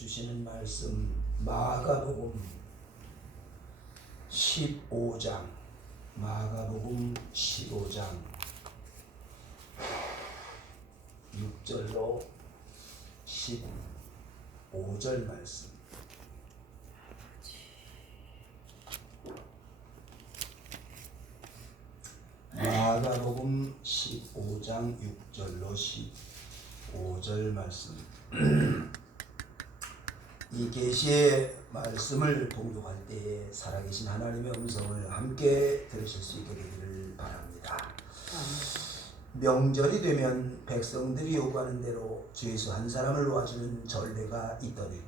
주시는 말씀 마가복음 15장 마가복음 15장 6절로 15절 말씀. 마가복음 15장 6절로 15절 말씀. 이 계시의 말씀을 봉독할 때에 살아계신 하나님의 음성을 함께 들으실 수 있게 되기를 바랍니다. 명절이 되면 백성들이 요구하는 대로 주 예수 한 사람을 놓아주는 전례가 있더니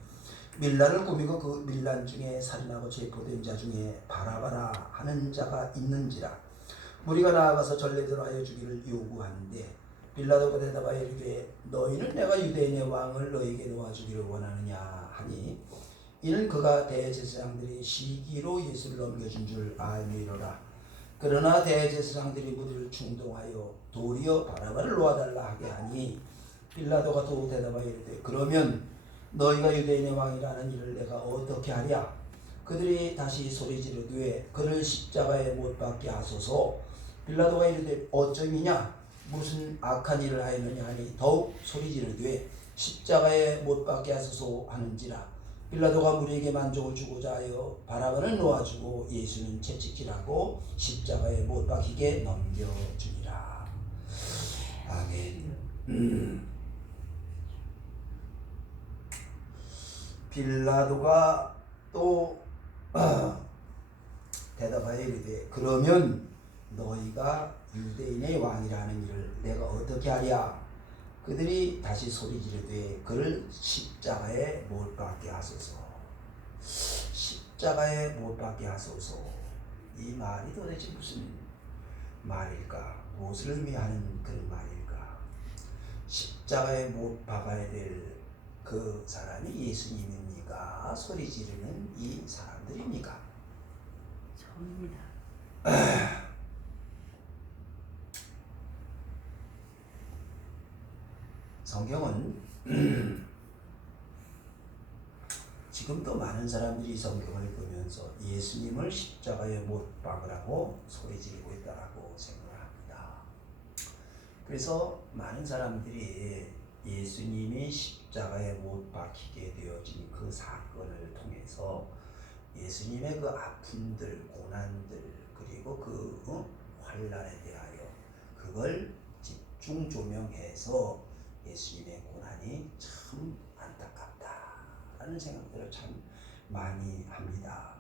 밀란을 꾸미고 그 밀란 중에 살인하고 체포된 자 중에 바라바라 하는 자가 있는지라. 무리가 나아가서 전례대로 하여 주기를 요구하는데 빌라도가 대답하여 이르되 너희는 내가 유대인의 왕을 너희에게 놓아주기를 원하느냐 하니 이는 그가 대제사장들이 시기로 예수를 넘겨준 줄 알미로라. 그러나 대제사장들이 무리를 충동하여 도리어 바라바를 놓아달라 하게 하니 빌라도가 또 대답하여 이르되 그러면 너희가 유대인의 왕이라는 일을 내가 어떻게 하랴. 그들이 다시 소리지르되 그를 십자가에 못 박게 하소서. 빌라도가 이르되 어쩌미냐 무슨 악한 일을 하였느냐 하니 더욱 소리지르되 십자가에 못 박게 하소서 하는지라. 빌라도가 무리에게 만족을 주고자 하여 바라바를 놓아주고 예수는 채찍질하고 십자가에 못 박히게 넘겨주니라. 아멘. 빌라도가 또 대답하여 이르되 그러면 너희가 유대인의 왕이라는 일을 내가 어떻게 하랴. 그들이 다시 소리지르되 그를 십자가에 못 박게 하소서. 십자가에 못 박게 하소서. 이 말이 도대체 무슨 말일까? 무엇을 의미하는 그런 말일까? 십자가에 못 박아야 될 그 사람이 예수님입니까? 소리 지르는 이 사람들입니까? 저입니다. 성경은 지금도 많은 사람들이 성경을 보면서 예수님을 십자가에 못 박으라고 소리 지르고 있다고 생각을 합니다. 그래서 많은 사람들이 예수님이 십자가에 못 박히게 되어진 그 사건을 통해서 예수님의 그 아픔들, 고난들, 그리고 그 환난에 대하여 그걸 집중 조명해서 예수님의 고난이 참 안타깝다라는 생각들을 참 많이 합니다.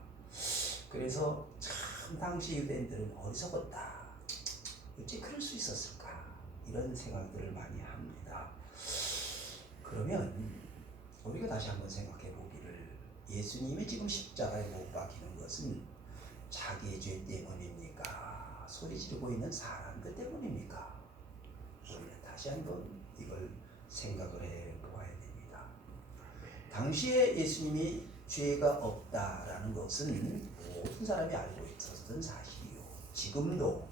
그래서 참 당시 유대인들은 어리석었다. 어찌 그럴 수 있었을까? 이런 생각들을 많이 합니다. 그러면 우리가 다시 한번 생각해 보기를 예수님이 지금 십자가에 못 박히는 것은 자기의 죄 때문입니까? 소리 지르고 있는 사람들 때문입니까? 우리는 다시 한번 이걸 생각을 해 보아야 됩니다. 당시에 예수님이 죄가 없다라는 것은 모든 사람이 알고 있었던 사실이요. 지금도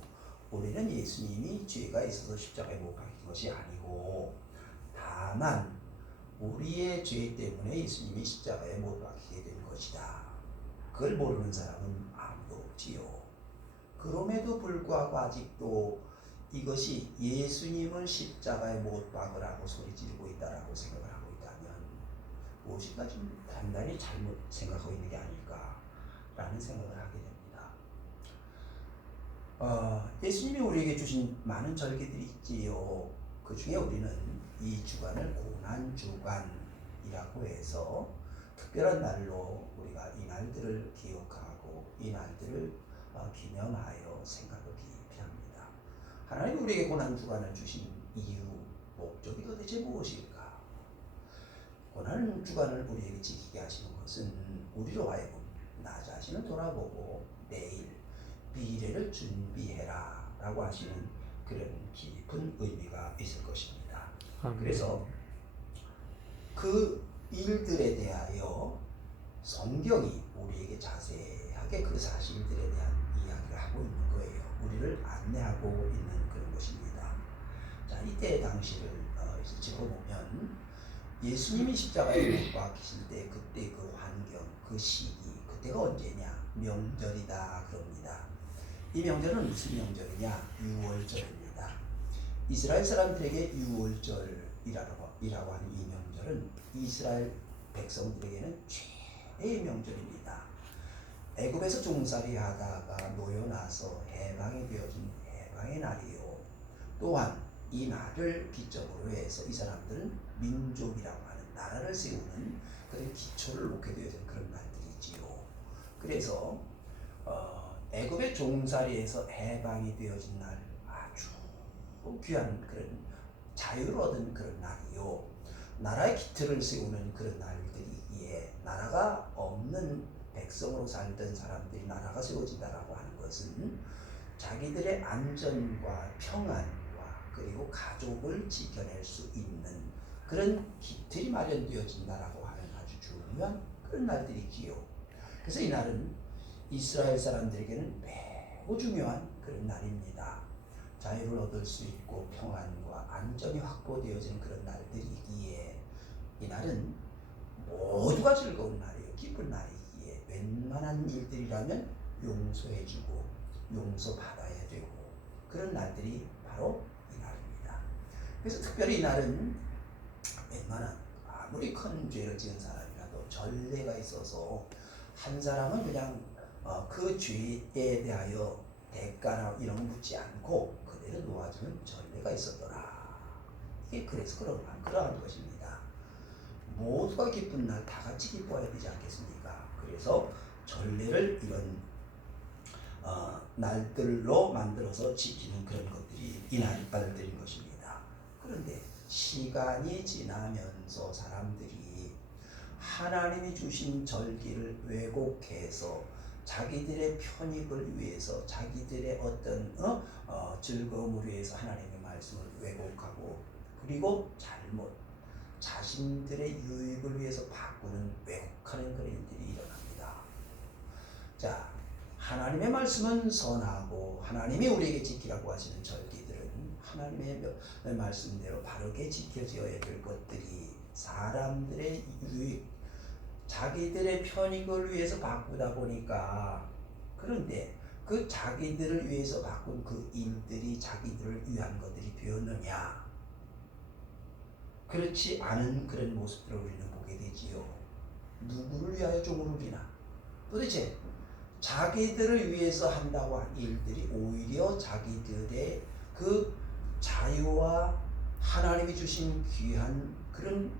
우리는 예수님이 죄가 있어서 십자가에 못 박힌 것이 아니고 다만 우리의 죄 때문에 예수님이 십자가에 못 박히게 된 것이다. 그걸 모르는 사람은 아무도 없지요. 그럼에도 불구하고 아직도 이것이 예수님을 십자가에 못 박으라고 소리 지르고 있다라고 생각을 하고 있다면 무엇인가 좀 단단히 잘못 생각하고 있는 게 아닐까라는 생각을 하게 됩니다. 예수님이 우리에게 주신 많은 절기들이 있지요. 그 중에 우리는 이 주간을 고난주간이라고 해서 특별한 날로 우리가 이 날들을 기억하고 이 날들을 기념하여 생각하기 필요합니다. 하나님이 우리에게 고난주간을 주신 이유, 목적이 도대체 무엇일까? 고난주간을 우리에게 지키게 하시는 것은 우리로 하여금 나 자신을 돌아보고 내일 미래를 준비해라 라고 하시는 그런 깊은 의미가 있을 것입니다. 그래서 그 일들에 대하여 성경이 우리에게 자세하게 그 사실들에 대한 이야기를 하고 있는 거예요. 우리를 안내하고 있는 그런 것입니다. 자, 이때 당시를 짚어보면 예수님이 십자가에 못 박히실 때 그때 그 환경, 그 시기, 그때가 언제냐? 명절이다 그럽니다. 이 명절은 무슨 명절이냐? 유월절입니다. 이스라엘 사람들에게 유월절이라고 하는 이 명절은 이스라엘 백성들에게는 최대의 명절입니다. 애굽에서 종살이 하다가 놓여나서 해방이 되어진 해방의 날이요. 또한 이 날을 기점으로 해서 이 사람들은 민족이라고 하는 나라를 세우는 그런 기초를 놓게 되어진 그런 날들이지요. 그래서 애굽의 종살이에서 해방이 되어진 날 아주 귀한 그런 자유를 얻은 그런 날이요. 나라의 기틀을 세우는 그런 날들이기에 나라가 없는 백성으로 살던 사람들이 나라가 세워진다라고 하는 것은 자기들의 안전과 평안과 그리고 가족을 지켜낼 수 있는 그런 기틀이 마련되어진다라고 하는 아주 중요한 그런 날들이지요. 그래서 이 날은 이스라엘 사람들에게는 매우 중요한 그런 날입니다. 자유를 얻을 수 있고 평안과 안전이 확보되어지는 그런 날들이기에 이 날은 모두가 즐거운 날이에요. 기쁜 날이기에 웬만한 일들이라면 용서해주고 용서받아야 되고 그런 날들이 바로 이 날입니다. 그래서 특별히 이 날은 웬만한 아무리 큰 죄를 지은 사람이라도 전례가 있어서 한 사람은 그냥 그 죄에 대하여 대가나 이런 거 묻지 않고 그대로 놓아주는 전례가 있었더라. 이게 그래서 그러한 것입니다. 모두가 기쁜 날 다 같이 기뻐해야 되지 않겠습니까? 그래서 전례를 이런 날들로 만들어서 지키는 그런 것들이 이 날들인 것입니다. 그런데 시간이 지나면서 사람들이 하나님이 주신 절기를 왜곡해서 자기들의 편익을 위해서 자기들의 어떤 즐거움을 위해서 하나님의 말씀을 왜곡하고 그리고 자신들의 유익을 위해서 바꾸는 왜곡하는 그런 일들이 일어납니다. 자, 하나님의 말씀은 선하고 하나님이 우리에게 지키라고 하시는 절기들은 하나님의 말씀대로 바르게 지켜져야 될 것들이 사람들의 유익, 자기들의 편익을 위해서 바꾸다 보니까 그런데 그 자기들을 위해서 바꾼 그 일들이 자기들을 위한 것들이 되었느냐? 그렇지 않은 그런 모습들을 우리는 보게 되지요. 누구를 위하여 종을 울리나? 도대체 자기들을 위해서 한다고 한 일들이 오히려 자기들의 그 자유와 하나님이 주신 귀한 그런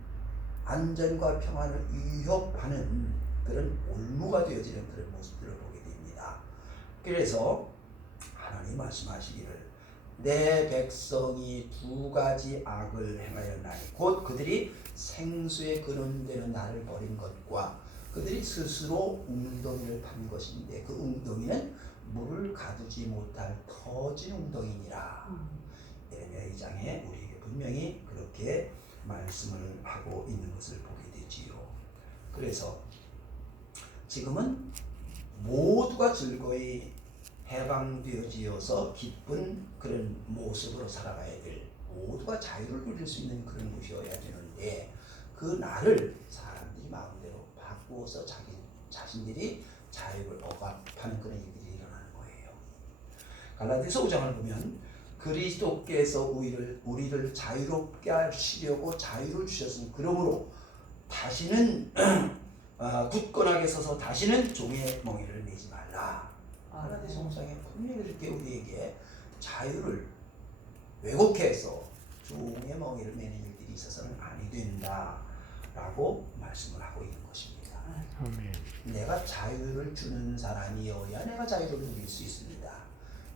안전과 평안을 위협하는 그런 올무가 되어지는 그런 모습들을 보게 됩니다. 그래서 하나님 말씀하시기를 내 백성이 두 가지 악을 행하였나니 곧 그들이 생수의 근원되는 나를 버린 것과 그들이 스스로 웅덩이를 판 것인데 그 웅덩이는 물을 가두지 못할 터진 웅덩이니라. 예레미야 2장에 우리에게 분명히 그렇게 말씀을 하고 있는 것을 보게 되지요. 그래서 지금은 모두가 즐거이 해방되어지어서 기쁜 그런 모습으로 살아가야 될 모두가 자유를 누릴 수 있는 그런 것이어야 되는데 그 날을 사람들이 마음대로 바꾸어서 자신들이 자유를 억압하는 그런 일들이 일어나는 거예요. 갈라디아서 5장을 보면 그리스도께서 우리를 자유롭게 하시려고 자유를 주셨으니 그러므로 다시는 굳건하게 서서 다시는 종의 멍에를 매지 말라. 갈라디아서 5장에 분명히 이렇게 우리에게 자유를 왜곡해서 종의 멍에를 매는 일들이 있어서는 아니 된다라고 말씀을 하고 있는 것입니다. 아멘. 내가 자유를 주는 사람이어야 내가 자유를 누릴 수 있습니다.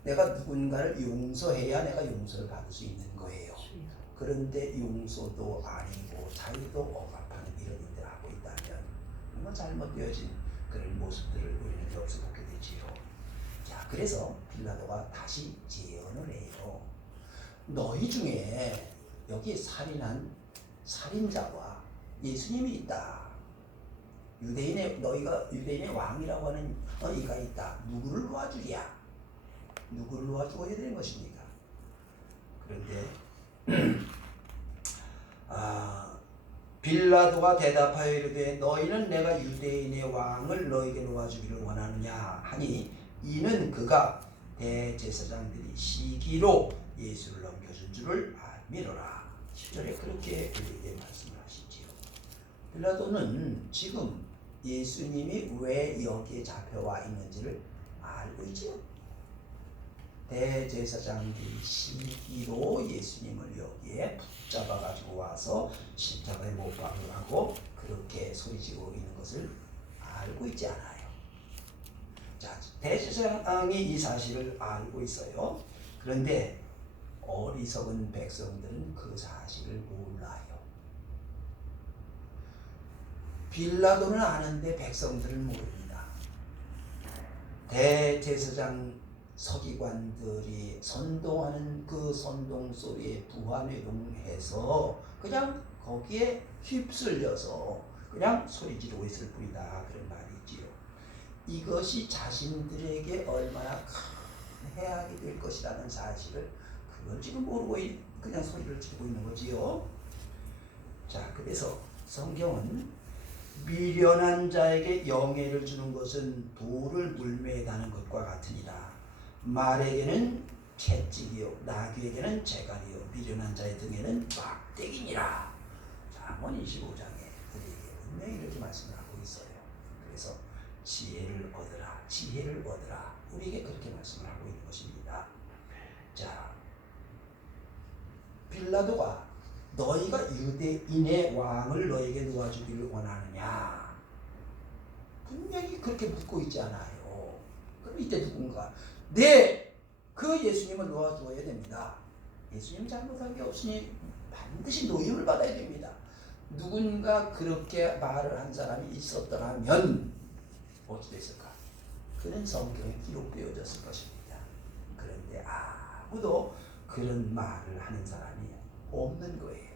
내가 누군가를 용서해야 내가 용서를 받을 수 있는 거예요. 그런데 용서도 아니고 자유도 억압하는 이런 일들을 하고 있다면 정말 잘못되어진 그런 모습들을 우리는 여기서 보게 되지요. 자, 그래서 빌라도가 다시 제언을 해요. 너희 중에 여기 살인한 살인자와 예수님이 있다. 유대인의 왕이라고 하는 이가 있다. 누구를 놓아주랴? 누구를 놓아주고 해야 되는 것입니까? 그런데 빌라도가 대답하여 이르되 너희는 내가 유대인의 왕을 너에게 놓아주기를 원하느냐 하니 이는 그가 대제사장들이 시기로 예수를 넘겨준 줄을 알미로라. 10절에 그렇게 우리에게 말씀을 하시지요. 빌라도는 지금 예수님이 왜 여기에 잡혀와 있는지를 알고 있지요. 대제사장들이 시기로 예수님을 여기에 붙잡아 가지고 와서 십자가에 못 박으라고 그렇게 소리지고 있는 것을 알고 있지 않아요. 자, 대제사장이 이 사실을 알고 있어요. 그런데 어리석은 백성들은 그 사실을 몰라요. 빌라도는 아는데 백성들은 모릅니다. 대제사장 서기관들이 선동하는 그 선동 소리에 부화뇌동해서 그냥 거기에 휩쓸려서 그냥 소리 지르고 있을 뿐이다 그런 말이지요. 이것이 자신들에게 얼마나 큰 해악이 될 것이라는 사실을 그걸 지금 모르고 그냥 소리를 지르고 있는 거지요. 자, 그래서 성경은 미련한 자에게 영예를 주는 것은 돌을 물매다는 것과 같으니라. 말에게는 채찍이요 나귀에게는 재갈이요 미련한 자의 등에는 막대기니라. 잠언 25장에 우리에게 분명히 이렇게 말씀을 하고 있어요. 그래서 지혜를 얻으라 우리에게 그렇게 말씀을 하고 있는 것입니다. 자, 빌라도가 너희가 유대인의 왕을 너에게 놓아주기를 원하느냐 분명히 그렇게 묻고 있지 않아요. 그럼 이때 누군가 그 예수님을 놓아주어야 됩니다. 예수님 잘못한 게 없으니 반드시 노임을 받아야 됩니다. 누군가 그렇게 말을 한 사람이 있었더라면 어찌 됐을까? 그는 성경에 기록되어졌을 것입니다. 그런데 아무도 그런 말을 하는 사람이 없는 거예요.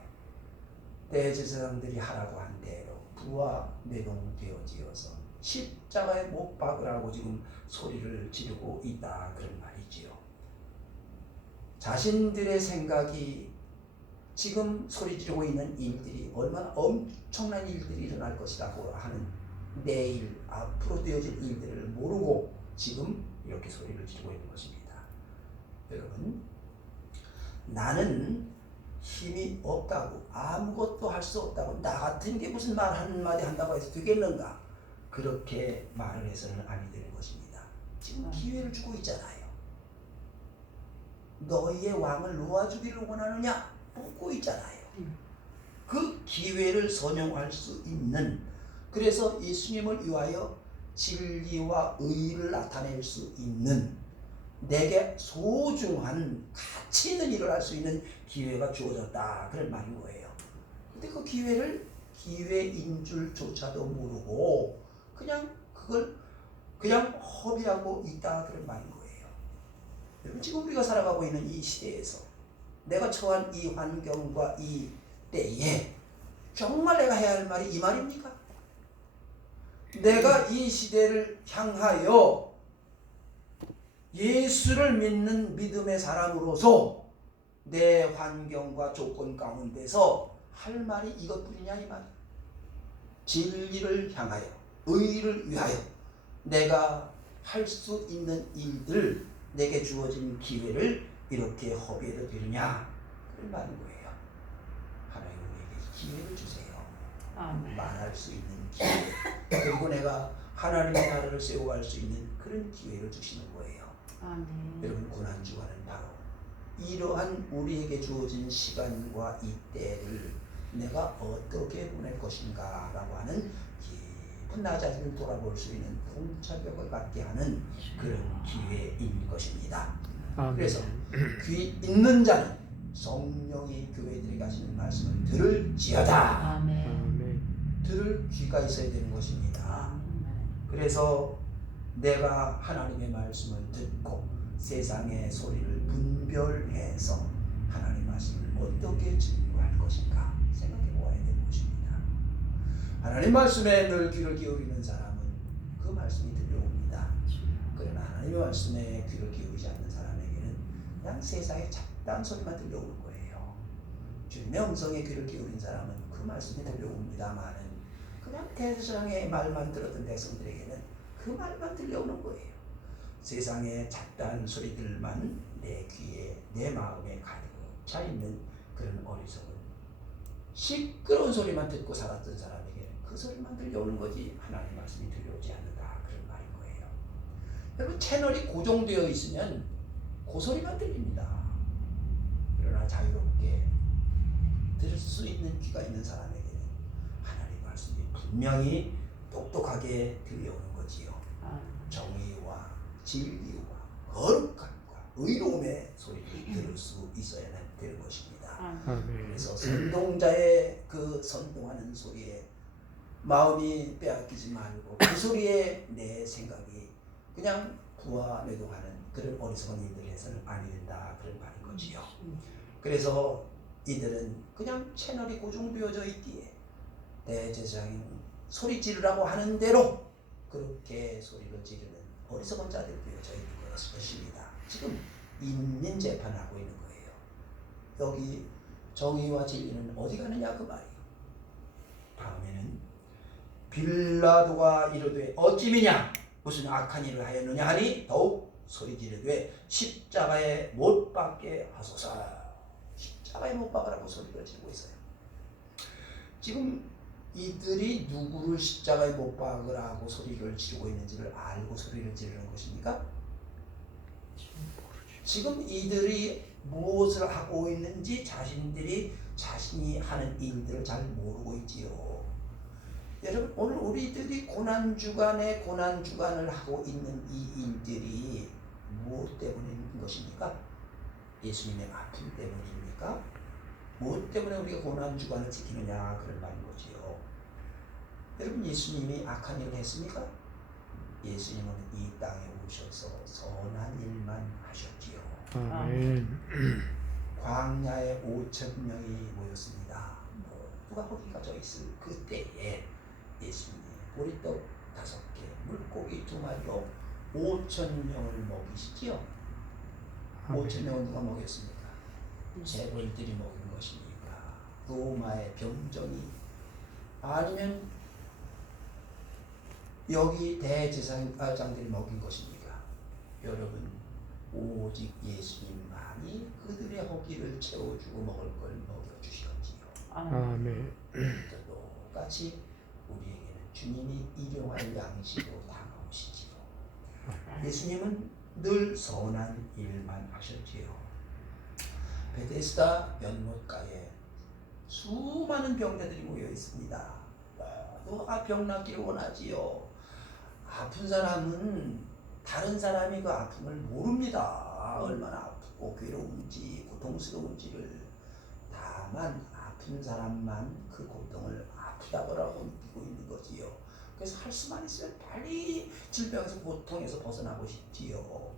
대제사장들이 하라고 한 대로 부와 내동되어지어서 십자가에 못 박으라고 지금 소리를 지르고 있다 그런 말이지요. 자신들의 생각이 지금 소리 지르고 있는 일들이 얼마나 엄청난 일들이 일어날 것이라고 하는 내일 앞으로 되어질 일들을 모르고 지금 이렇게 소리를 지르고 있는 것입니다. 여러분, 나는 힘이 없다고 아무것도 할 수 없다고 나 같은 게 무슨 말 한마디 한다고 해서 되겠는가 그렇게 말을 해서는 아니 되는 것입니다. 지금 기회를 주고 있잖아요. 너희의 왕을 놓아주기를 원하느냐 묻고 있잖아요. 그 기회를 선용할 수 있는, 그래서 예수님을 위하여 진리와 의를 나타낼 수 있는, 내게 소중한 가치 있는 일을 할 수 있는 기회가 주어졌다 그런 말인 거예요. 근데 그 기회를 기회인 줄조차도 모르고 그냥 그걸 그냥 허비하고 있다 그런 말인 거예요. 여러분, 지금 우리가 살아가고 있는 이 시대에서 내가 처한 이 환경과 이 때에 정말 내가 해야 할 말이 이 말입니까? 내가 이 시대를 향하여 예수를 믿는 믿음의 사람으로서 내 환경과 조건 가운데서 할 말이 이것뿐이냐 이 말. 진리를 향하여 의를 위하여 내가 할 수 있는 일들, 내게 주어진 기회를 이렇게 허비해도 되느냐 그런 말인 거예요. 하나님 우리에게 기회를 주세요. 말할 수 있는 기회, 그리고 내가 하나님의 나라를 세워갈 수 있는 그런 기회를 주시는 거예요. 여러분, 고난주간은 바로 이러한 우리에게 주어진 시간과 이 때를 내가 어떻게 보낼 것인가 라고 하는 깊은 나 자신을 돌아볼 수 있는 통찰력을 갖게 하는 그런 기회인 것입니다. 그래서 귀 있는 자는 성령이 교회들에게 하시는 말씀을 들을지어다. 들을 귀가 있어야 되는 것입니다. 그래서 내가 하나님의 말씀을 듣고 세상의 소리를 분별해서 하나님 말씀을 어떻게 증거할 것인가 생각해 보아야 되는 것입니다. 하나님 말씀에 늘 귀를 기울이는 사람은 그 말씀이 들려옵니다. 그러나 하나님의 말씀에 귀를 기울이지 않는 사람에게는 그냥 세상의 잡다한 소리만 들려오는 거예요. 주님의 음성에 귀를 기울인 사람은 그 말씀이 들려옵니다마는 그냥 대제사장의 말만 들었던 백성들에게는 그 말만 들려오는 거예요. 세상의 잡다한 소리들만 내 귀에 내 마음에 가득 차 있는 그런 어리석은 시끄러운 소리만 듣고 살았던 사람에게는 그 소리만 들려오는 거지 하나님 말씀이 들려오지 않는다, 그런 말인 거예요. 여러분, 채널이 고정되어 있으면 그 소리만 들립니다. 그러나 자유롭게 들을 수 있는 귀가 있는 사람에게는 하나님 말씀이 분명히 똑똑하게 들려오는 거지요. 정의와 진리와 거룩함과 의로움의 소리를 들을 수 있어야 되는 것입니다. 그래서 선동자의 그 선동하는 소리에 마음이 빼앗기지 말고 그 소리에 내 생각이 그냥 부화매동하는 그런 어리석은 일들을 해서는 아니 된다, 그런 말인 거지요. 그래서 이들은 그냥 채널이 고정되어져 있기에 대제사장이 소리 지르라고 하는 대로 그렇게 소리를 지르는 어리석은 자들이 되어져 있는 것입니다. 지금 인민 재판을 하고 있는 거예요. 여기 정의와 진리는 어디 가느냐 그 말이에요. 다음에는 빌라도가 이르되 어찌미냐 무슨 악한 일을 하였느냐 하니 더욱 소리 지르되 십자가에 못 박게 하소서. 십자가에 못 박으라고 소리를 지르고 있어요. 지금 이들이 누구를 십자가에 못 박으라고 소리를 지르고 있는지를 알고 소리를 지르는 것입니까? 지금 이들이 무엇을 하고 있는지 자신이 하는 일들을 잘 모르고 있지요. 여러분, 오늘 우리들이 고난주간에 고난주간을 하고 있는 이 일들이 무엇 때문인 것입니까? 예수님의 아픔 때문입니까? 무엇 때문에 우리가 고난주간을 지키느냐, 그런 말인 거지요. 여러분, 예수님이 악한 일을 했습니까? 예수님은 이 땅에 오셔서 선한 일만 하셨지요. 아멘. 광야에 5,000명이 모였습니다. 누가 거기가 저 있을 그때에 예수님이 보리떡 5개, 물고기 2마리로 5,000명을 먹이시지요. 5,000명은 누가 먹였습니까? 재벌들이 먹인 것입니까? 로마의 병정이, 아니면 여기 대제사장들이 먹인 것입니까? 여러분, 오직 예수님만이 그들의 허기를 채워주고 먹을 걸 먹여주셨지요. 아멘. 똑같이 우리에게는 주님이 일용할 양식으로 다가오시지요. 예수님은 늘 선한 일만 하셨지요. 베데스다 연못가에 수많은 병자들이 모여 있습니다. 모두가 병 낫기를 원하지요. 아픈 사람은 다른 사람이 그 아픔을 모릅니다. 얼마나 아프고 괴로운지 고통스러운지를. 다만 아픈 사람만 그 고통을 아프다고 느끼고 있는 거지요. 그래서 할 수만 있으면 빨리 질병에서 고통에서 벗어나고 싶지요.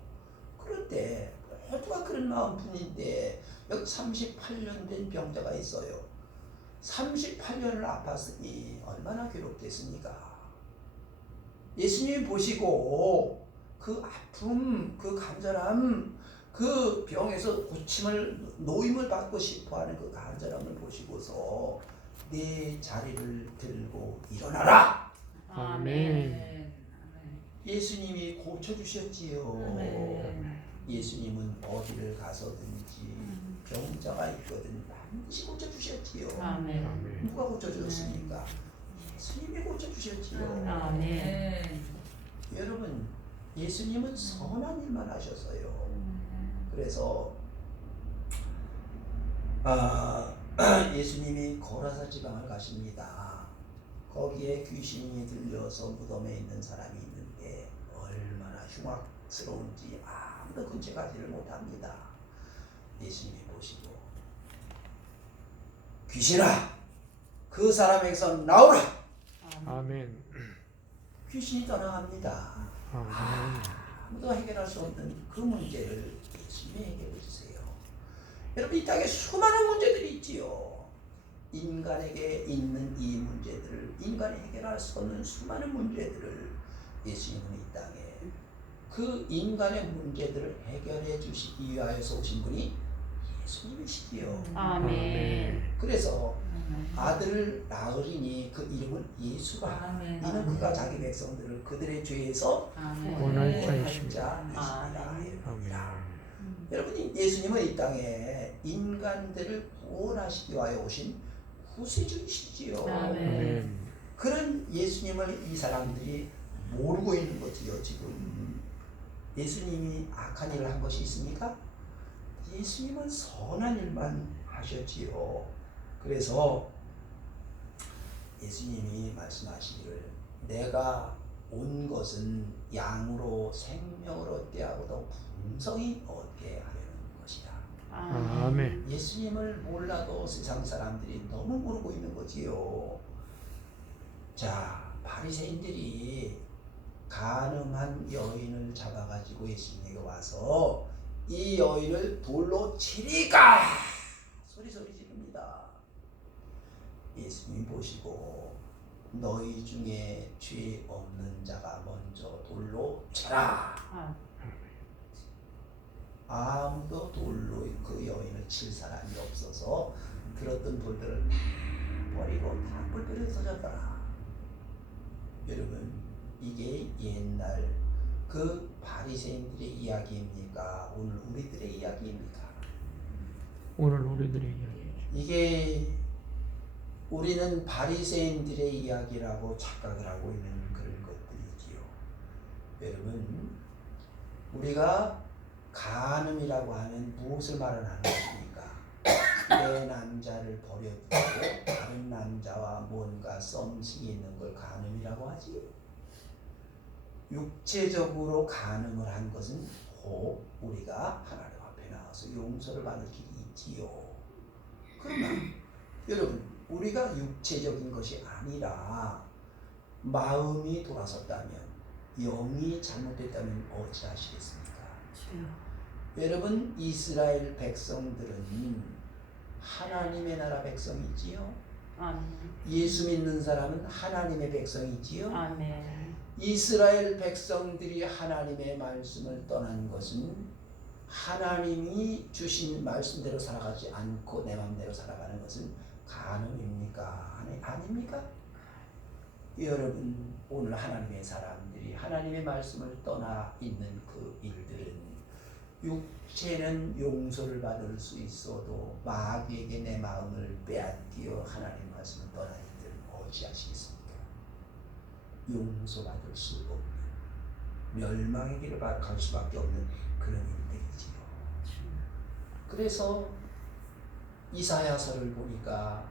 그런데 모두가 그런 마음뿐인데 여기 38년 된 병자가 있어요. 38년을 아팠으니 얼마나 괴롭겠습니까? 예수님이 보시고 그 아픔, 그 간절함, 그 병에서 고침을, 노임을 받고 싶어하는 그 간절함을 보시고서 내 자리를 들고 일어나라! 아멘. 예수님이 고쳐주셨지요. 예수님은 어디를 가서든지 병자가 있거든 반드시 고쳐주셨지요. 아멘. 누가 고쳐주셨습니까? 예수님이 고쳐주셨지요. 아멘. 여러분, 예수님은 선한 일만 하셨어요. 그래서 예수님이 고라사 지방을 가십니다. 거기에 귀신이 들려서 무덤에 있는 사람이 있는데 얼마나 흉악스러운지 아무도 근처에 가지를 못합니다. 예수님이 보시고 귀신아, 그 사람에게서 나오라! 아멘. 귀신이 떠나갑니다. 아멘. 아무도 해결할 수 없는 그 문제를 예수님이 해결해 주세요. 여러분, 이 땅에 수많은 문제들이 있지요. 인간에게 있는 이 문제들을, 인간이 해결할 수 없는 수많은 문제들을 예수님은 이 땅에 그 인간의 문제들을 해결해 주시기 위하여서 오신 분이 예수님이시지요. 아멘. 그래서 아들을 낳으리니 그 이름은 예수라. 아멘. 이는 그가 자기 백성들을 그들의 죄에서 구원할 자이십니다. 자이십니다. 여러분, 예수님은 이 땅에 인간들을 구원하시기 위하여 오신 구세주이시지요. 아멘. 그런 예수님을 이 사람들이 모르고 있는 거지요. 지금 예수님이 악한 일을 한 것이 있습니까? 예수님은 선한 일만 하셨지요. 그래서 예수님이 말씀하시기를 내가 온 것은 양으로 생명을 얻게 하고 더 풍성히 얻게 하려는 것이다. 아멘. 예수님을 몰라도 세상 사람들이 너무 모르고 있는 거지요. 자, 바리새인들이 간음한 여인을 잡아가지고 예수님에게 와서 이 여인을 돌로 치리까 소리 지릅니다. 예수님 보시고 너희 중에 죄 없는 자가 먼저 돌로 쳐라. 아무도 돌로 그 여인을 칠 사람이 없어서 들었던 돌들을 다 버리고 다 뿔뿔이 흩어졌더라. 여러분, 이게 옛날 그 바리새인들의 이야기입니까? 오늘 우리들의 이야기입니까? 오늘 우리들의 이야기. 이게 우리는 바리새인들의 이야기라고 착각을 하고 있는 그런 것들이지요. 여러분, 우리가 간음이라고 하면 무엇을 말하는 것입니까? 내 남자를 버려두고 다른 남자와 뭔가 썸씽이 있는 걸 간음이라고 하지. 육체적으로 간음을 한 것은 곧 우리가 하나님 앞에 나와서 용서를 받을 길이 있지요. 그러나 여러분, 우리가 육체적인 것이 아니라 마음이 돌아섰다면, 영이 잘못됐다면 어찌하시겠습니까? 여러분, 이스라엘 백성들은 하나님의 나라 백성이지요. 예수 믿는 사람은 하나님의 백성이지요. 이스라엘 백성들이 하나님의 말씀을 떠난 것은 하나님이 주신 말씀대로 살아가지 않고 내 마음대로 살아가는 것은 간음입니까? 아닙니까? 여러분, 오늘 하나님의 사람들이 하나님의 말씀을 떠나 있는 그 일들은 육체는 용서를 받을 수 있어도 마귀에게 내 마음을 빼앗기어 하나님 말씀을 떠나 이들은 어찌하시겠습니까? 용서받을 수 없는, 멸망의 길을 갈 수밖에 없는 그런 일들이지요. 그래서 이사야서를 보니까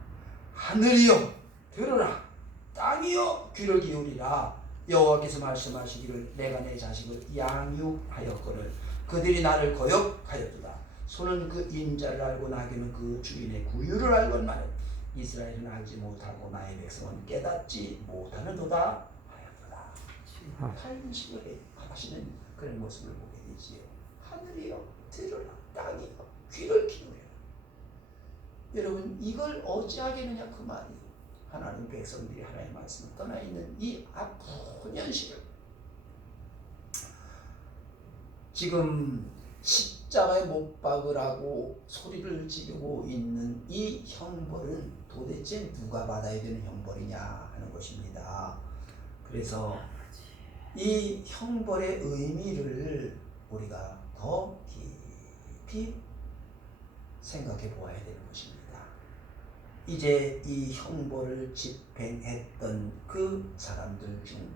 하늘이여 들으라, 땅이여 귀를 기울이라. 여호와께서 말씀하시기를 내가 내 자식을 양육하였거늘 그들이 나를 거역하였도다. 소는 그 인자를 알고 나귀는 그 주인의 구유를 알건만은 이스라엘은 알지 못하고 나의 백성은 깨닫지 못하는도다 하였도다. 탄식을 하시는 그런 모습을 보게 되지요. 하늘이여 들으라, 땅이여 귀를 기울여라. 여러분, 이걸 어찌하겠느냐 그 말이에요. 하나님 백성들이 하나님의 말씀을 떠나 있는 이 아픈 현실을 지금 십자가에 못 박으라고 소리를 지르고 있는 이 형벌은 도대체 누가 받아야 되는 형벌이냐 하는 것입니다. 그래서 이 형벌의 의미를 우리가 더 깊이 생각해 보아야 되는 것입니다. 이제 이 형벌을 집행했던 그 사람들 중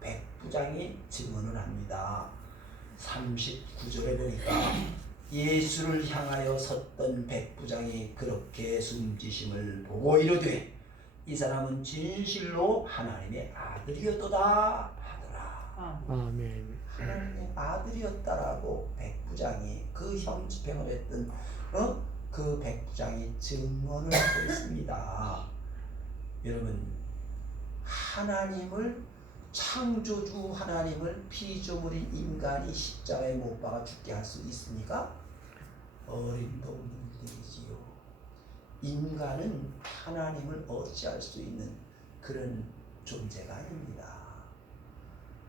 백부장이 증언을 합니다. 39절에 보니까 예수를 향하여 섰던 백부장이 그렇게 숨지심을 보고 이르되 이 사람은 진실로 하나님의 아들이었도다 하더라. 아멘. 하나님의 아들이었다라고 백부장이 그 형 집행을 했던 그 백부장이 증언을 하고 있습니다. 여러분, 하나님을, 창조주 하나님을 피조물인 인간이 십자가에 못 박아 죽게 할 수 있습니까? 어림도 없는 일이지요. 인간은 하나님을 어찌할 수 있는 그런 존재가 아닙니다.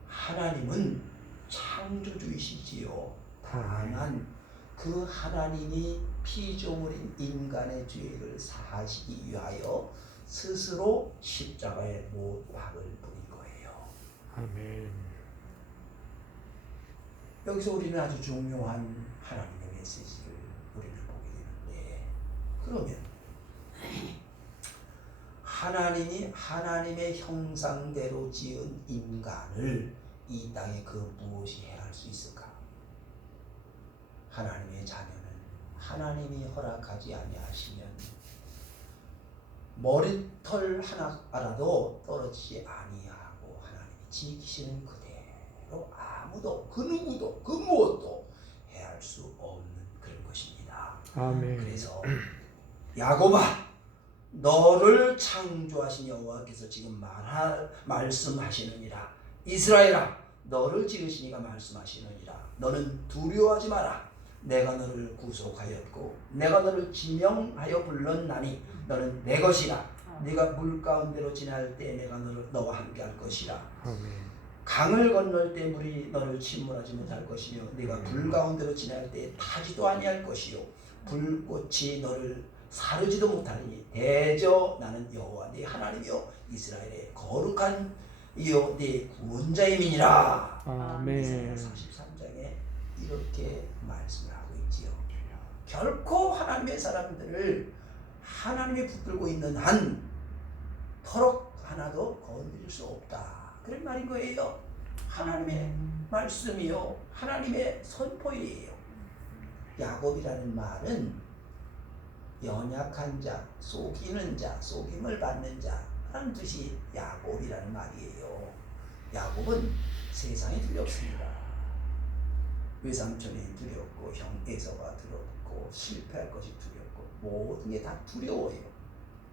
하나님은 창조주이시지요. 다만 그 하나님이 피조물인 인간의 죄를 사하시기 위하여 스스로 십자가에 못 박을 뿐인 거예요. 아멘. 여기서 우리는 아주 중요한 하나님의 메시지를 우리는 보게 되는데, 그러면 하나님이 하나님의 형상대로 지은 인간을 이 땅에 그 무엇이 해할 수 있을까? 하나님의 자녀는 하나님이 허락하지 아니하시면 머리털 하나라도 떨어지지 아니하고 하나님이 지키시는 그대로 아무도 그 누구도 그 무엇도 해할 수 없는 그런 것입니다. 아멘. 그래서 야곱아, 너를 창조하신 여호와께서 지금 말씀하시느니라. 이스라엘아, 너를 지으시니가 말씀하시느니라. 너는 두려워하지 마라. 내가 너를 구속하였고 내가 너를 지명하여 불렀나니 너는 내 것이라. 네가 물 가운데로 지날 때 내가 너와 함께 할 것이라. 아멘. 강을 건널 때 물이 너를 침몰하지 못할 것이며 네가 불 가운데로 지날 때 타지도 아니할 것이요 불꽃이 너를 사르지도 못하리니 대저 나는 여호와 네 하나님이요 이스라엘의 거룩한 이요 네 구원자임이니라. 아멘. 43장에 이렇게 말씀을 하고 있지요. 결코 하나님의 사람들을 하나님이 붙들고 있는 한 터럭 하나도 건드릴 수 없다, 그런 말인 거예요. 하나님의 말씀이요 하나님의 선포이에요. 야곱이라는 말은 연약한 자, 속이는 자, 속임을 받는 자라는 뜻이 야곱이라는 말이에요. 야곱은 세상이 두렵습니다. 외삼촌이 두렵고 형 에서가 두렵고 실패할 것이 두렵고 모든 게 다 두려워요.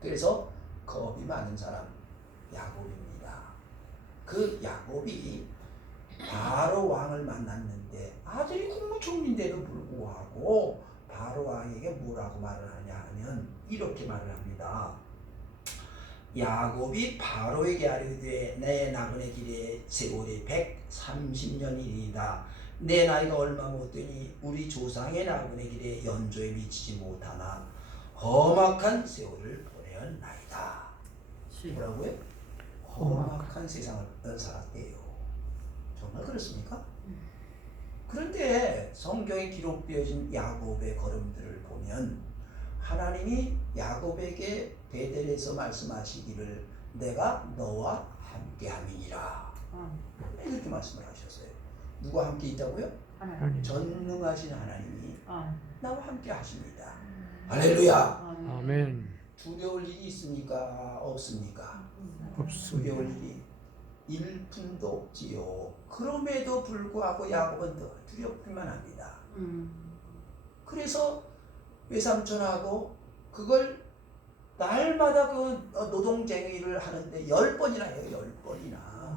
그래서 겁이 많은 사람 야곱입니다. 그 야곱이 바로 왕을 만났는데 아들이 국무총리인데도 불구하고 바로 왕에게 뭐라고 말을 하냐 하면 이렇게 말을 합니다. 야곱이 바로에게 아뢰되 내 나그네 길의 세월이 130년이니이다. 내 나이가 얼마 못 되니 우리 조상의 나그네 길에 연조에 미치지 못하나 험악한 세월을 보내었나이다. 뭐라고요? 험악한 세상을 살았대요. 정말 그렇습니까? 그런데 성경에 기록되어진 야곱의 걸음들을 보면 하나님이 야곱에게 베델에서 말씀하시기를 내가 너와 함께함이니라. 이렇게 말씀을 하셨어요. 누가 함께 있다고요? 하나님. 전능하신 하나님이 나와 함께 하십니다. 할렐루야. 아멘. 두려울 일이 있습니까? 없습니까? 없습니다. 두려울 일이 1분도 없지요. 그럼에도 불구하고 야곱은 더 두렵기만 합니다. 그래서 외삼촌하고 그걸 날마다 그 노동쟁이를 하는데 10번이나 해요. 10번이나.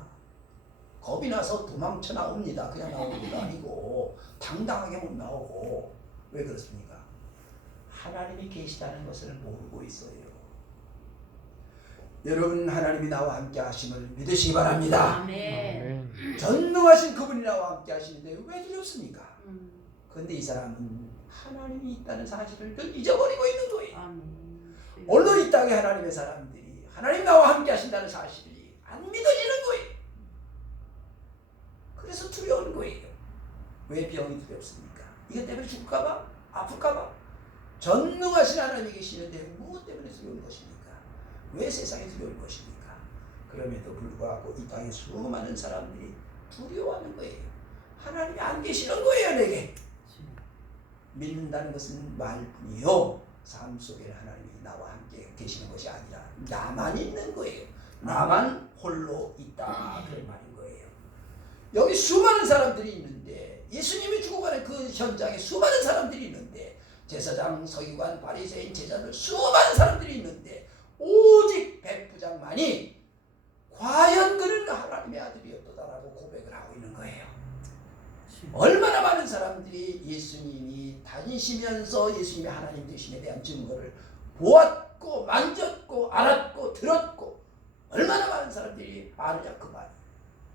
겁이 나서 도망쳐 나옵니다. 그냥 나오는 것도 아니고 당당하게 못 나오고. 왜 그렇습니까? 하나님이 계시다는 것을 모르고 있어요. 여러분, 하나님이 나와 함께 하심을 믿으시기 바랍니다. 아멘. 전능하신 그분이 나와 함께 하시는데 왜 두렵습니까? 그런데 이 사람은 하나님이 있다는 사실을 늘 잊어버리고 있는 거예요. 오늘 이 땅에 하나님의 사람들이 하나님 나와 함께 하신다는 사실이 안 믿어지는 거예요. 그래서 두려운 거예요. 왜 병이 두렵습니까? 이것 때문에 죽을까봐? 아플까봐? 전능하신 하나님이 계시는데 무엇 때문에 두려운 것입니까? 왜 세상에 두려운 것입니까? 그럼에도 불구하고 이 땅에 수많은 사람들이 두려워하는 거예요. 하나님이 안 계시는 거예요, 내게. 믿는다는 것은 말뿐이요, 삶 속에 하나님이 나와 함께 계시는 것이 아니라 나만 있는 거예요. 나만 홀로 있다, 그런 말인 거예요. 여기 수많은 사람들이 있는데, 예수님이 죽어가는 그 현장에 수많은 사람들이 있는데, 제사장, 서기관, 바리새인, 제자들 수많은 사람들이 있는데 오직 백부장만이 과연 그는 하나님의 아들이었다라고 고백을 하고 있는 거예요. 얼마나 많은 사람들이 예수님이 다니시면서 예수님이 하나님 되심에 대한 증거를 보았고 만졌고 알았고 들었고, 얼마나 많은 사람들이 아느냐 그 말.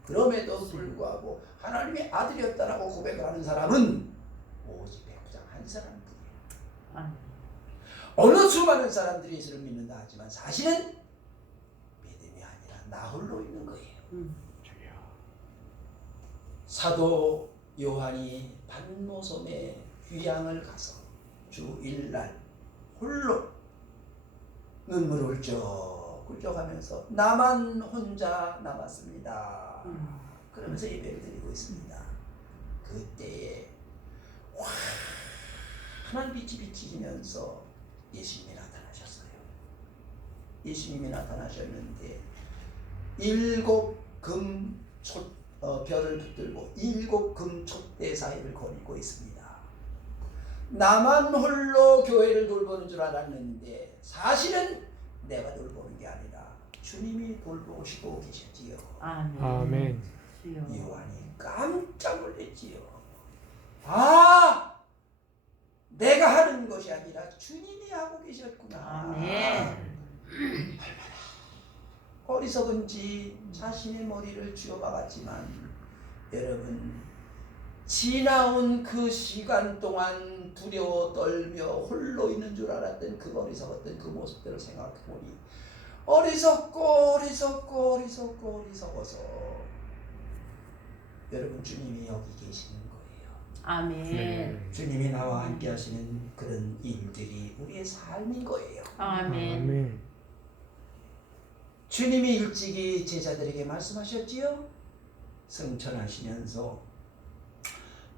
그럼에도 불구하고 하나님의 아들이었다라고 고백을 하는 사람은 오직 백부장 한 사람뿐이에요. 아멘. 어느 수많은 사람들이 예수를 믿는다 하지만 사실은 믿음이 아니라 나 홀로 있는 거예요. 주여. 사도 요한이 반모섬에 귀향을 가서 주일날 홀로 눈물을 훌쩍훌쩍하면서 나만 혼자 남았습니다. 그러면서 예배를 드리고 있습니다. 그때에 환한 빛이 비치면서 예수님이 나타나셨어요. 예수님이 나타나셨는데 7 별을 붙들고 7 금촛대 사이를 거니고 있습니다. 나만 홀로 교회를 돌보는 줄 알았는데 사실은 내가 돌보는 게 아니라 주님이 돌보시고 계셨지요. 아멘. 아멘. 주여. 요한이 깜짝 놀랐지요. 아, 내가 하는 것이 아니라 주님이 하고 계셨구나. 아멘. 어리석은지 자신의 머리를 쥐어박았지만 여러분, 지나온 그 시간 동안 두려워 떨며 홀로 있는 줄 알았던 그 어리석었던 그 모습들을 생각해보니 어리석어서 여러분, 주님이 여기 계시는 거예요. 아멘. 네. 주님이 나와 함께 하시는 그런 일들이 우리의 삶인 거예요. 아멘. 아멘. 주님이 일찍이 제자들에게 말씀하셨지요. 승천하시면서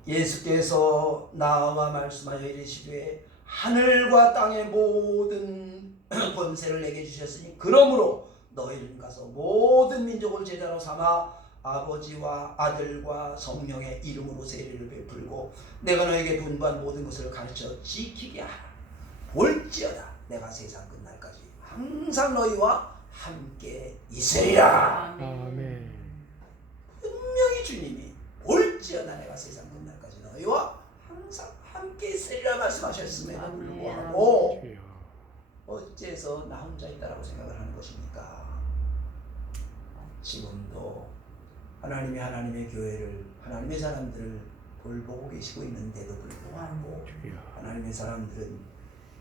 예수께서 나와 말씀하여 이르시되 하늘과 땅의 모든 권세를 내게 주셨으니 그러므로 너희는 가서 모든 민족을 제자로 삼아 아버지와 아들과 성령의 이름으로 세례를 베풀고 내가 너에게 분부한 모든 것을 가르쳐 지키게 하라. 볼지어다 내가 세상 끝날까지 항상 너희와 함께 있으리라. 아멘. 분명히 주님이 볼지어다 내가 세상 끝날까지 너희와 항상 함께 있으리라 말씀하셨음에도 불구하고 주여. 어째서 나 혼자 있다라고 생각을 하는 것입니까? 지금도 하나님의 교회를, 하나님의 사람들을 돌보고 계시고 있는데도 불구하고 주여. 하나님의 사람들은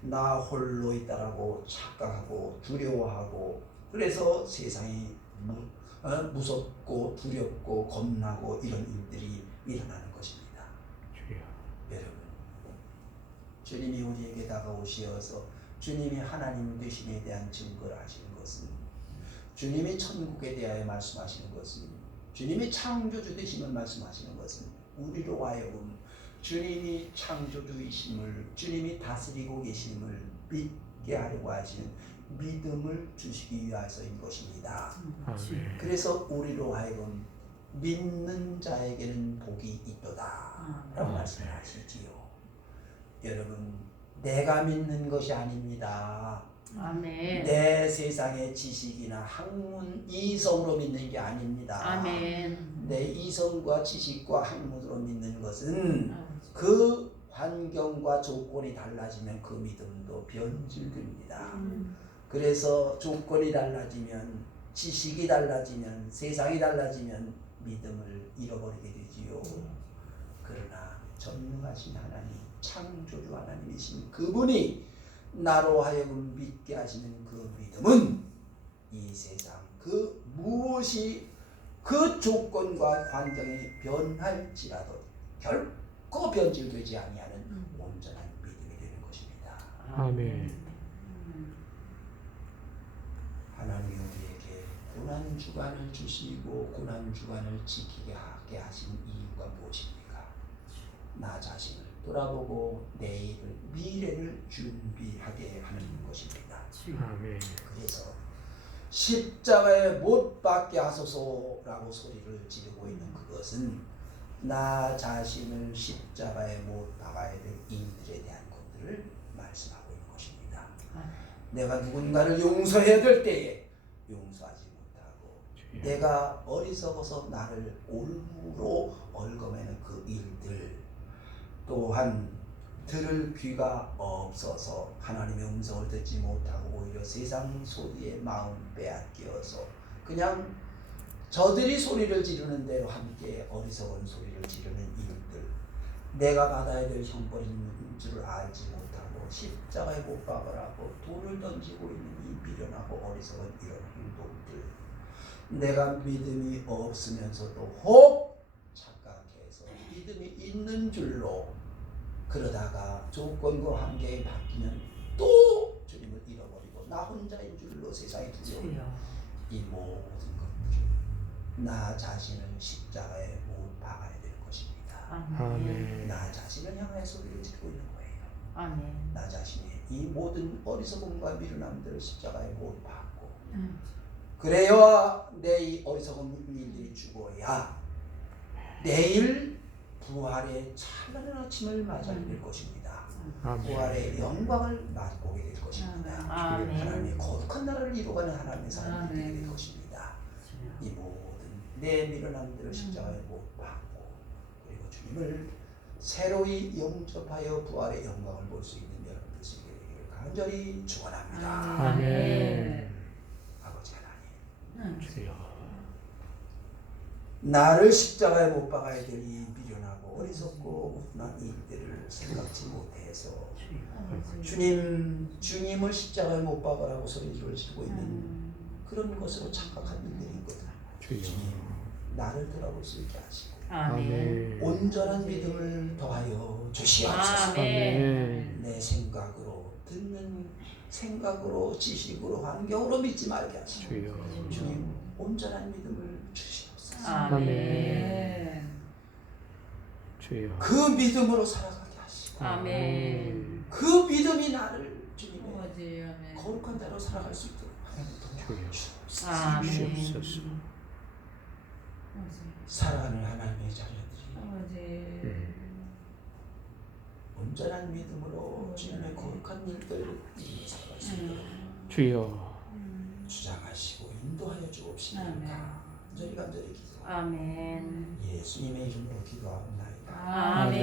나 홀로 있다라고 착각하고 두려워하고 그래서 세상이 무섭고 두렵고 겁나고 이런 일들이 일어나는 것입니다. 주여. 여러분, 주님이 우리에게 다가오시어서 주님이 하나님 되심에 대한 증거를 하시는 것은, 주님이 천국에 대하여 말씀하시는 것은, 주님이 창조주 되심을 말씀하시는 것은 우리로 하여금 주님이 창조주이심을, 주님이 다스리고 계심을 믿게 하려고 하시는 믿음을 주시기 위해서인 것입니다. 아멘. 그래서 우리로 하여금 믿는 자에게는 복이 있도다 라고 말씀을 하시지요. 여러분, 내가 믿는 것이 아닙니다. 아멘. 내 세상의 지식이나 학문, 이성으로 믿는 게 아닙니다. 아멘. 내 이성과 지식과 학문으로 믿는 것은 그 환경과 조건이 달라지면 그 믿음도 변질됩니다. 그래서 조건이 달라지면, 지식이 달라지면, 세상이 달라지면 믿음을 잃어버리게 되지요. 그러나 전능하신 하나님, 창조주 하나님이신 그분이 나로 하여금 믿게 하시는 그 믿음은 이 세상 그 무엇이 그 조건과 환경이 변할지라도 결코 변질되지 아니하는 온전한 믿음이 되는 것입니다. 아멘. 하나님이 우리에게 고난주간을 주시고 고난주간을 지키게 하게 하신 이유가 무엇입니까? 나 자신을 돌아보고 내일을, 미래를 준비하게 하는 것입니다. 아멘. 그래서 십자가에 못 박게 하소서라고 소리를 지르고 있는 그것은 나 자신을 십자가에 못 박아야 될 이들에 대한 것들을 말씀하고 있는 것입니다. 내가 누군가를 용서해야 될 때에 용서하지 못하고, 주여. 내가 어리석어서 나를 올무로 얽어매는 그 일들, 또한 들을 귀가 없어서 하나님의 음성을 듣지 못하고 오히려 세상 소리에 마음 빼앗겨서 그냥 저들이 소리를 지르는 대로 함께 어리석은 소리를 지르는 일들, 내가 받아야 될 형벌인 줄을 알지 못하고 십자가에 못 박으라고 돌을 던지고 있는 이 미련하고 어리석은 이런 행동들, 내가 믿음이 없으면서도 혹 착각해서 믿음이 있는 줄로 그러다가 조건과 환경이 바뀌면 또 주님을 잃어버리고 나 혼자인 줄로 세상에 두려워 이 모든 것들을 나 자신을 십자가에 못 박아야 될 것입니다. 아멘. 나 자신을 향해 소리를 지르고 있는 거예요. 아멘. 나 자신이 이 모든 어리석음과 미련함들을 십자가에 못 박고 그래야 내 이 어리석은 일들이 죽어야 내일 부활의 찬란한 아침을 맞이하게 될 것입니다. 부활의 영광을 맛보게 될 것입니다. 아멘. 하나님의 거룩한 나라를 이루어가는 하나님의 사람이 되게 될 것입니다. 이 모든 내 미련함들을 십자가에 못 박고 그리고 주님을 새로이 영접하여 부활의 영광을 볼 수 있는 여러분 되시게 되기를 간절히 축원합니다. 아멘. 아버지 하나님, 주여. 나를 십자가에 못 박아야 될 이 미련하고 어리석고 우둔한 일들을 생각지 못해서 주님을 십자가에 못 박으라고 소리를 지르고 있는 그런 것으로 착각한 일들이 있거든. 주여. 주님, 나를 돌아볼 수 있게 하시고 아멘. 온전한 믿음을 더하여 주시옵소서. 아멘. 내 생각으로 듣는 생각으로 지식으로 환경으로 믿지 말게 하시고 주여. 주님 온전한 믿음을 주시옵소서. 아멘. 주여. 그 믿음으로 살아가게 하시고 아멘. 그 믿음이 나를 주님의 아멘. 거룩한 자로 살아갈 수 있도록 하나님 도와주옵소서. 주여. 아멘. 주옵소서. 사랑하는 하나님의 자녀들이 온전한 믿음으로 주님의 거룩한 일들 살아갈 수 있도록 주여. 주장하시고 인도하여 주옵시니까 간절히 기도합니다. 아멘. 예수님의 이름으로 기도하옵나이다. 아멘.